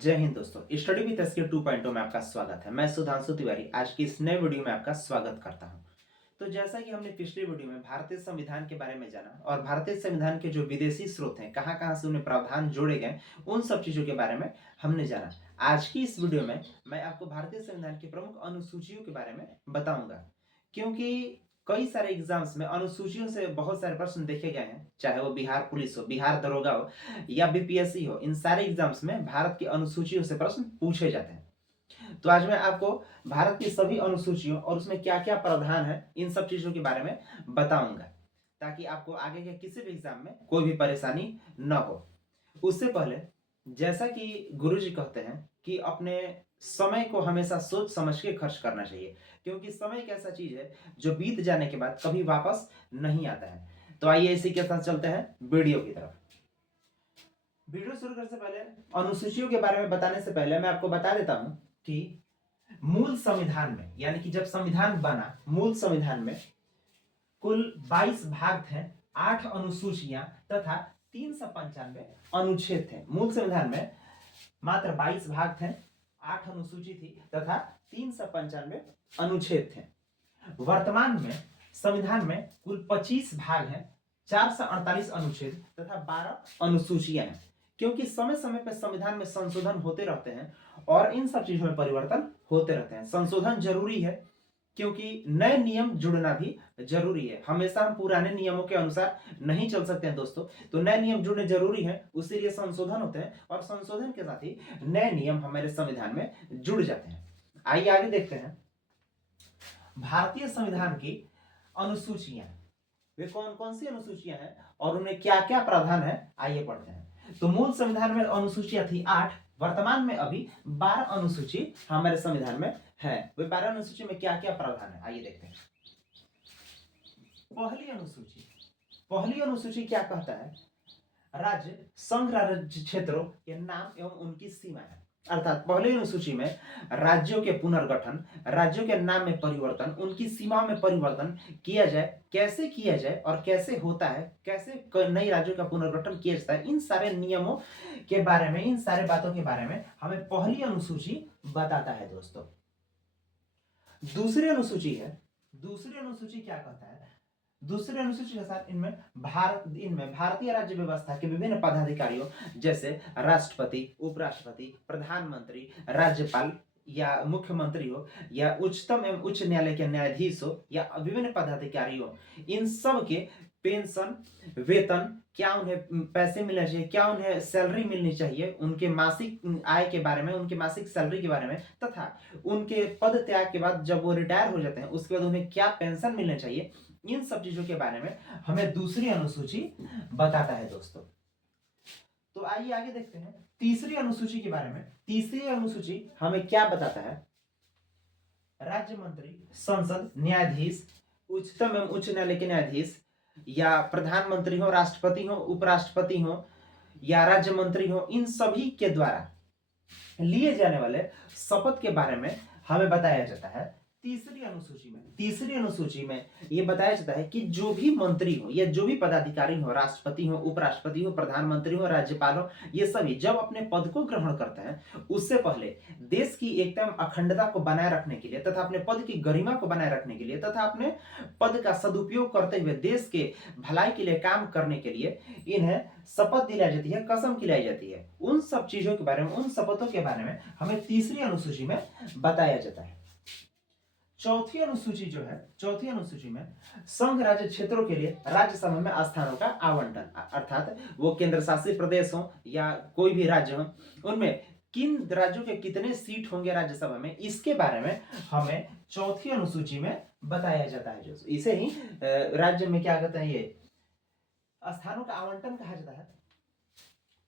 जय हिंद दोस्तों, study with SK 2.0 में आपका स्वागत है। मैं सुधांशु तिवारी आज की इस नए वीडियो में आपका स्वागत करता हूं। तो जैसा कि हमने पिछली वीडियो में भारतीय संविधान के बारे में जाना और भारतीय संविधान के जो विदेशी स्रोत हैं, कहां-कहां से उन्हें प्रावधान जोड़े गए, उन सब चीजों के बारे में हमने जाना। आज की इस वीडियो में मैं आपको भारतीय संविधान की प्रमुख अनुसूचियों के बारे में बताऊंगा, क्योंकि कई सारे एग्जाम्स में अनुसूचियों से बहुत सारे प्रश्न देखे गए हैं, चाहे वो बिहार पुलिस हो, बिहार दरोगा हो या बीपीएससी हो। इन सारे एग्जाम्स में भारत की अनुसूचियों से प्रश्न पूछे जाते हैं। तो आज मैं आपको भारत की सभी अनुसूचियों और उसमें क्या क्या प्रावधान है, इन सब चीजों के बारे में बताऊंगा, ताकि आपको आगे के किसी भी एग्जाम में कोई भी परेशानी न हो। उससे पहले, जैसा कि गुरुजी कहते हैं कि अपने समय को हमेशा सोच समझ के खर्च करना चाहिए, क्योंकि समय एक ऐसा चीज है जो बीत जाने के बाद कभी वापस नहीं आता है। तो आइए इसी के साथ चलते हैं वीडियो की तरफ। वीडियो शुरू करने से पहले, अनुसूचियों के बारे में बताने से पहले मैं आपको बता देता हूं कि मूल संविधान में, यानी कि जब संविधान बना, मूल संविधान में कुल 22 भाग थे, 8 अनुसूचियां तथा 395 अनुच्छेद थे। मूल संविधान में मात्र 22 भाग थे, 8 अनुसूची थी तथा 395 अनुच्छेद थे। वर्तमान में संविधान में कुल 25 भाग हैं, 448 अनुच्छेद तथा 12 अनुसूचियां हैं। क्योंकि समय समय पर संविधान में संशोधन होते रहते हैं और इन सब चीजों में परिवर्तन होते रहते हैं। संशोधन जरूरी है, क्योंकि नए नियम जुड़ना भी जरूरी है। हमेशा हम पुराने नियमों के अनुसार नहीं चल सकते हैं दोस्तों, तो नए नियम जुड़ने जरूरी है, उसीलिए संशोधन होते हैं और संशोधन के साथ ही नए नियम हमारे संविधान में जुड़ जाते हैं। आइए आगे देखते हैं भारतीय संविधान की अनुसूचियां, वे कौन कौन सी अनुसूचियां हैं और उनमें क्या क्या प्रावधान है, आइए पढ़ते हैं। तो मूल संविधान में अनुसूचियां थी 8, वर्तमान में अभी 12 अनुसूची हमारे संविधान में है। वे 12 अनुसूची में क्या क्या प्रावधान है, आइए देखते हैं। पहली अनुसूची क्या कहता है? राज्य संघ राज्य क्षेत्रों के नाम एवं उनकी सीमा है। अर्थात पहली अनुसूची में राज्यों के पुनर्गठन, राज्यों के नाम में परिवर्तन, उनकी सीमाओं में परिवर्तन किया जाए, कैसे किया जाए और कैसे होता है, कैसे नई राज्यों का पुनर्गठन किया जाता है, इन सारे नियमों के बारे में, इन सारे बातों के बारे में हमें पहली अनुसूची बताता है दोस्तों। दूसरी अनुसूची क्या कहता है? दूसरी अनुसूची के साथ इनमें भारतीय राज्य व्यवस्था के विभिन्न पदाधिकारियों, जैसे राष्ट्रपति, उपराष्ट्रपति, प्रधानमंत्री, राज्यपाल या मुख्यमंत्री हो, या उच्चतम एवं उच्च न्यायालय के न्यायाधीश हो, या विभिन्न पदाधिकारी हो, इन सब के पेंशन, वेतन, क्या उन्हें पैसे मिलने चाहिए, क्या उन्हें सैलरी मिलनी चाहिए, उनके मासिक आय के बारे में, उनके मासिक सैलरी के बारे में, तथा उनके पद त्याग के बाद जब वो रिटायर हो जाते हैं उसके बाद उन्हें क्या पेंशन मिलने चाहिए, इन सब चीजों के बारे में हमें दूसरी अनुसूची बताता है दोस्तों। तो आइए आगे देखते हैं तीसरी अनुसूची के बारे में। तीसरी अनुसूची हमें क्या बताता है? राज्य मंत्री, संसद, न्यायाधीश, उच्चतम एवं उच्च न्यायालय के न्यायाधीश, या प्रधानमंत्री हो, राष्ट्रपति हो, उपराष्ट्रपति हो, या राज्य मंत्री हो, इन सभी के द्वारा लिए जाने वाले शपथ के बारे में हमें बताया जाता है तीसरी अनुसूची में यह बताया जाता है कि जो भी मंत्री हो या जो भी पदाधिकारी हो, राष्ट्रपति हो, उपराष्ट्रपति हो, प्रधानमंत्री हो, राज्यपाल हो, ये सभी जब अपने पद को ग्रहण करते हैं उससे पहले देश की एकता एवं अखंडता को बनाए रखने के लिए तथा अपने पद की गरिमा को बनाए रखने के लिए तथा अपने पद का सदुपयोग करते हुए देश के भलाई के लिए काम करने के लिए इन्हें शपथ दिलाई जाती है, कसम खिलाई जाती है। उन सब चीजों के बारे में, उन शपथों के बारे में हमें तीसरी अनुसूची में बताया जाता है। चौथी अनुसूची में संघ राज्य क्षेत्रों के लिए राज्यसभा में स्थानों का आवंटन, अर्थात वो केंद्र शासित प्रदेश हो या कोई भी राज्य हो, उनमें किन राज्यों के कितने सीट होंगे राज्यसभा में, इसके बारे में हमें चौथी अनुसूची में बताया जाता है। जो इसे ही राज्य में क्या कहते हैं, ये स्थानों का आवंटन कहा जाता है।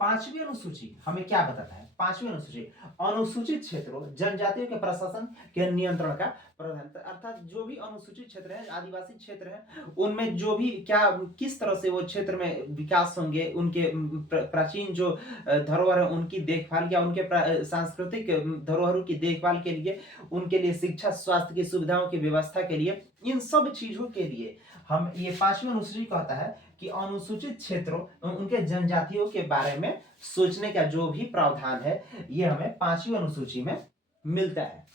पांचवी अनुसूची हमें क्या बताता है? पांचवी अनुसूची अनुसूचित क्षेत्रों, जनजातियों के प्रशासन के नियंत्रण का प्रावधान, अर्थात जो भी अनुसूचित क्षेत्र है, आदिवासी क्षेत्र है, उनमें जो भी क्या किस तरह से वो क्षेत्र में विकास होंगे, उनके प्राचीन जो धरोहर है उनकी देखभाल या उनके सांस्कृतिक धरोहरों की देखभाल के लिए, उनके लिए शिक्षा, स्वास्थ्य की सुविधाओं की व्यवस्था के लिए, इन सब चीजों के लिए हम ये पांचवी अनुसूची कहता है कि अनुसूचित क्षेत्रों उनके जनजातियों के बारे में सोचने का जो भी प्रावधान है ये हमें 5वीं अनुसूची में मिलता है।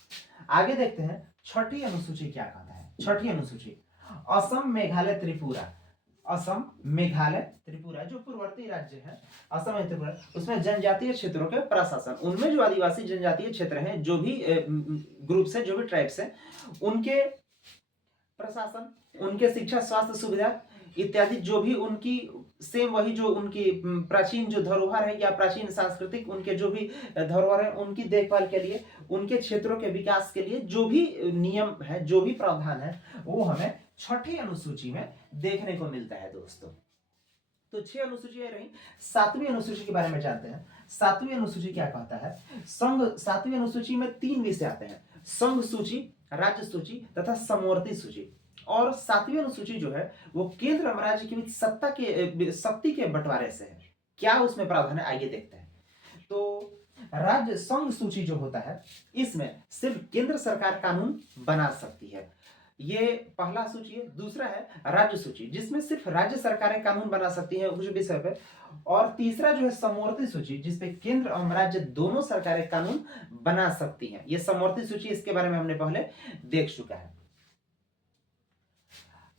आगे देखते हैं छठी अनुसूची क्या कहता है। छठी अनुसूची असम मेघालय त्रिपुरा, असम मेघालय त्रिपुरा जो पूर्ववर्ती राज्य है असम और त्रिपुरा, उसमें जनजातीय क्षेत्रों के प्रशासन, उनमें जो आदिवासी जनजातीय क्षेत्र हैं, जो भी ग्रुप्स हैं, जो भी ट्राइब्स हैं, उनके प्रशासन, उनके शिक्षा स्वास्थ्य सुविधा इत्यादि जो भी उनकी सेम वही जो उनकी प्राचीन जो धरोहर है या प्राचीन सांस्कृतिक उनके जो भी धरोहर है उनकी देखभाल के लिए, उनके क्षेत्रों के विकास के लिए जो भी नियम है, जो भी प्रावधान है, वो हमें छठी अनुसूची में देखने को मिलता है दोस्तों। तो 6 अनुसूचियां रही। 7वीं अनुसूची के बारे में जानते हैं। 7वीं अनुसूची क्या कहता है। संघ 7वीं अनुसूची में 3 विषय आते हैं, संघ सूची, राज्य सूची तथा समवर्ती सूची। और 7वीं अनुसूची जो है वो केंद्र और राज्य के बीच सत्ता के शक्ति के बंटवारे से है। क्या उसमें प्रावधान है आइए देखते हैं। तो राज्य संघ सूची जो होता है इसमें सिर्फ केंद्र सरकार कानून बना सकती है, ये पहला सूची है। दूसरा है राज्य सूची जिसमें सिर्फ राज्य सरकारें कानून बना सकती हैं उस विषय पे। और तीसरा जो है समवर्ती सूची जिसपे केंद्र और राज्य दोनों सरकारें कानून बना सकती हैं, ये समवर्ती सूची, इसके बारे में हमने पहले देख चुका है।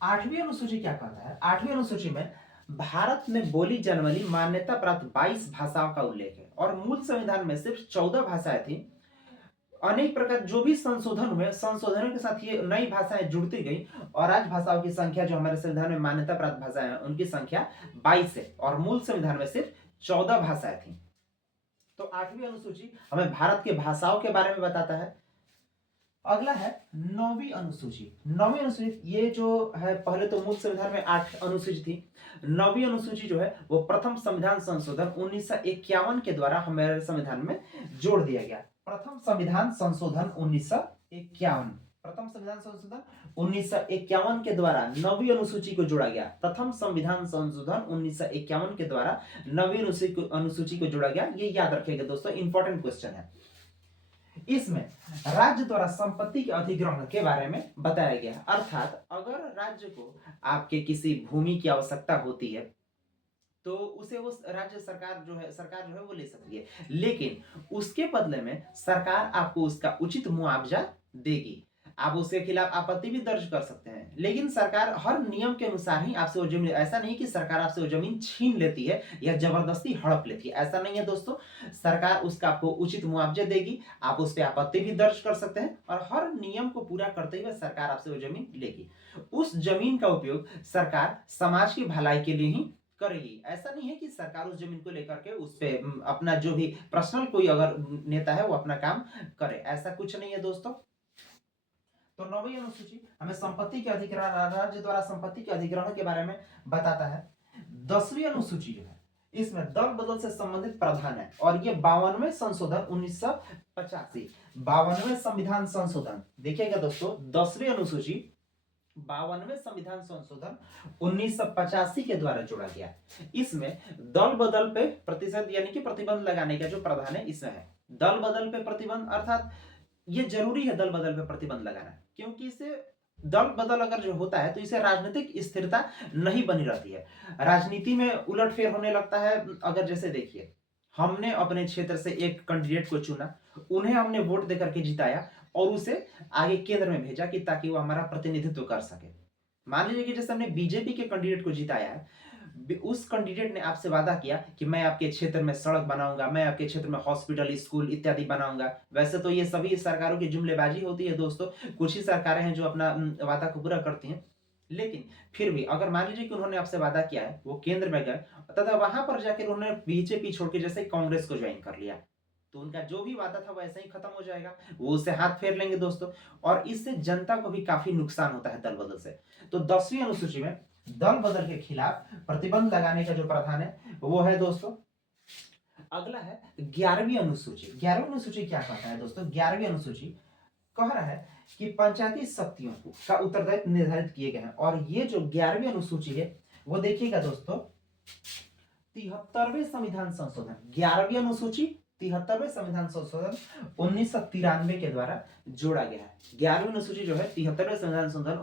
8वीं अनुसूची क्या कहता है। 8वीं अनुसूची में भारत में बोली जाने वाली मान्यता प्राप्त 22 भाषाओं का उल्लेख है और मूल संविधान में सिर्फ 14 भाषाएं थी। अनेक प्रकार जो भी संशोधन हुए, संशोधनों के साथ ये नई भाषाएं जुड़ती गई और आज भाषाओं की संख्या जो हमारे संविधान में मान्यता प्राप्त भाषाएं हैं उनकी संख्या 22 है और मूल संविधान में सिर्फ 14 भाषाएं थी। तो 8वीं अनुसूची हमें भारत के भाषाओं के बारे में बताता है। अगला है 9वीं अनुसूची। 9वीं अनुसूची ये जो है, पहले तो मूल संविधान में 8 अनुसूची थी। 9वीं अनुसूची जो है वो प्रथम संविधान संशोधन 1951 के द्वारा हमारे संविधान में जोड़ दिया गया। प्रथम संविधान संशोधन 1951, प्रथम संविधान संशोधन 1951 के द्वारा 9वीं अनुसूची को जोड़ा गया। प्रथम संविधान संशोधन 1951 के द्वारा 9वीं अनुसूची को जोड़ा गया। ये याद रखिएगा दोस्तों, इंपॉर्टेंट क्वेश्चन है। इसमें राज्य द्वारा संपत्ति के अधिग्रहण के बारे में बताया गया है। अर्थात अगर राज्य को आपके किसी भूमि की आवश्यकता होती है तो उसे वो राज्य सरकार जो है वो ले सकती है, लेकिन उसके बदले में सरकार आपको उसका उचित मुआवजा देगी। आप उसके खिलाफ आपत्ति भी दर्ज कर सकते हैं, लेकिन सरकार हर नियम के अनुसार ही आपसे वो जमीन, ऐसा नहीं कि सरकार आपसे वो जमीन छीन लेती है या जबरदस्ती हड़प लेती है, ऐसा नहीं है दोस्तों। सरकार उसका आपको उचित मुआवजा देगी, आप उस पर आपत्ति भी दर्ज कर सकते हैं और हर नियम को पूरा करते हुए सरकार आपसे वो जमीन लेगी। उस जमीन का उपयोग सरकार समाज की भलाई के लिए ही करेगी। ऐसा नहीं है कि सरकार उस जमीन को लेकर के उस पे अपना जो भी पर्सनल कोई अगर नेता है वो अपना काम करे, ऐसा कुछ नहीं है दोस्तों। तो 9वीं अनुसूची हमें संपत्ति के अधिग्रहण, राज्य द्वारा संपत्ति के अधिग्रहण के बारे में बताता है। 10वीं अनुसूची जो है इसमें दल बदल से संबंधित प्रावधान है और ये 52वें संशोधन 1985, 52वें संविधान संशोधन, देखिएगा दोस्तों 10वीं अनुसूची 52वें संविधान संशोधन 1985 के द्वारा जोड़ा गया। इसमें दल बदल पे प्रतिशत यानी कि प्रतिबंध लगाने का जो प्रावधान है इसमें है। दल बदल पे प्रतिबंध, अर्थात ये जरूरी है दल बदल पे प्रतिबंध लगाना, क्योंकि इसे दल बदल अगर जो होता है तो इसे राजनीतिक स्थिरता नहीं बनी रहती है, राजनीति में उलटफेर होने लगता है। अगर जैसे देखिए हमने अपने क्षेत्र से एक कैंडिडेट को चुना, उन्हें हमने वोट देकर के जिताया और उसे आगे केंद्र में भेजा कि ताकि वो हमारा प्रतिनिधित्व कर सके। मान लीजिए कि जैसे हमने बीजेपी के कैंडिडेट को जिताया है, उस कैंडिडेट ने आपसे वादा किया कि मैं आपके क्षेत्र में सड़क बनाऊंगा, मैं आपके क्षेत्र में हॉस्पिटल, स्कूल इत्यादि बनाऊंगा। वैसे तो ये सभी सरकारों की जुमलेबाजी होती है दोस्तों, कुछ ही सरकारें हैं जो अपना वादा को पूरा करती हैं, लेकिन फिर भी अगर मान लीजिए कि उन्होंने आपसे वादा किया है, वो केंद्र में गए तथा वहां पर जाकर उन्होंने बीजेपी छोड़ के जैसे कांग्रेस को ज्वाइन कर लिया, तो उनका जो भी वादा था वो ऐसे ही खत्म हो जाएगा, वो उससे हाथ फेर लेंगे दोस्तों, और इससे जनता को भी काफी नुकसान होता है दल बदल से। तो 10वीं अनुसूची में दल बदल के खिलाफ प्रतिबंध लगाने का जो प्रावधान है वो है दोस्तों। अगला है 11वीं अनुसूची। 11वीं अनुसूची क्या कहता है दोस्तों। 11वीं अनुसूची कह रहा है कि पंचायती शक्तियों का उत्तरदायित्व निर्धारित किए गए हैं, और ये जो 11वीं अनुसूची है वो देखिएगा दोस्तों 73वें संविधान संशोधन, 11वीं अनुसूची 73वें संविधान संशोधन 1993 के द्वारा जोड़ा गया है। 11वीं अनुसूची जो है 73वें संविधान संशोधन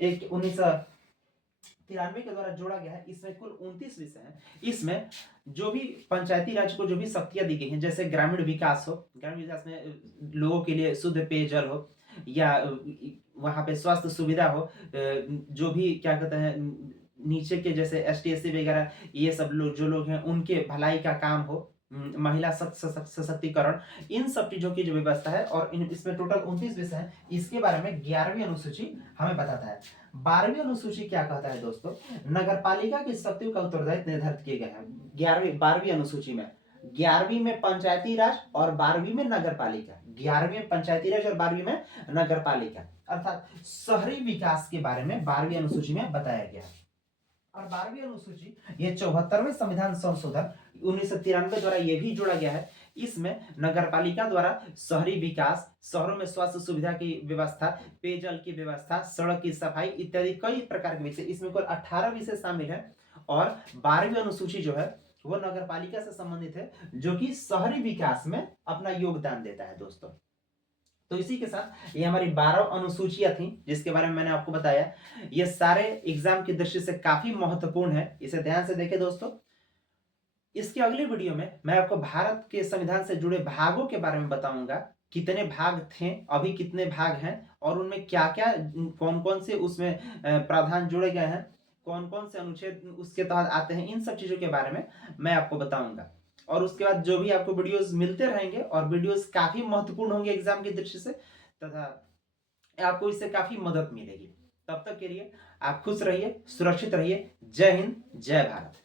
1993 93 के द्वारा जोड़ा गया है। इसमें कुल 29 विषय हैं। इसमें जो भी पंचायती राज को जो भी शक्तियां दी गई हैं, जैसे ग्रामीण विकास हो, ग्रामीण विकास में लोगों के लिए शुद्ध पेयजल हो, या वहाँ पे स्वास्थ्य सुविधा हो, जो भी क्या कहते हैं नीचे के जैसे ST SC वगैरह ये सब लोग जो लोग हैं उनके भलाई का काम हो, महिला सशक्तिकरण, इन सब चीजों की जो व्यवस्था है, और इसमें टोटल 29 विषय हैं। इसके बारे में 11वीं अनुसूची हमें बताता है। 12वीं अनुसूची क्या कहता है दोस्तों, नगर पालिका की शक्तियों का उत्तरदायित्व निर्धारित किए गए हैं। 12वीं अनुसूची में 11वीं में पंचायती राज और 12वीं में नगर पालिका, 11वीं में पंचायती राज और 12वीं में नगर पालिका, अर्थात शहरी विकास के बारे में 12वीं अनुसूची में बताया गया है। और 12वीं अनुसूची ये 74वें संविधान संशोधन 1993 द्वारा ये भी जोड़ा गया है। इसमें नगरपालिका द्वारा शहरी विकास, शहरों में स्वास्थ्य सुविधा की व्यवस्था, पेयजल की व्यवस्था, सड़क की सफाई इत्यादि कई प्रकार के विषय, इसमें कुल 18 विषय शामिल है। और 12वीं अनुसूची जो है वो नगरपालिका से संबंधित है, जो कि शहरी विकास में अपना योगदान देता है दोस्तों। तो इसी के साथ ये हमारी 12 अनुसूचियां थी जिसके बारे में मैंने आपको बताया। ये सारे एग्जाम की दृष्टि से काफी महत्वपूर्ण है, इसे ध्यान से देखें दोस्तों। इसके अगले वीडियो में मैं आपको भारत के संविधान से जुड़े भागों के बारे में बताऊंगा, कितने भाग थे, अभी कितने भाग हैं, और उनमें क्या क्या कौन कौन से उसमें प्रावधान जोड़े गए हैं, कौन कौन से अनुच्छेद उसके तहत आते हैं, इन सब चीजों के बारे में मैं आपको बताऊंगा। और उसके बाद जो भी आपको वीडियोस मिलते रहेंगे, और वीडियोस काफी महत्वपूर्ण होंगे एग्जाम की दृष्टि से, तथा आपको इससे काफी मदद मिलेगी। तब तक के लिए आप खुश रहिए, सुरक्षित रहिए। जय हिंद, जय भारत।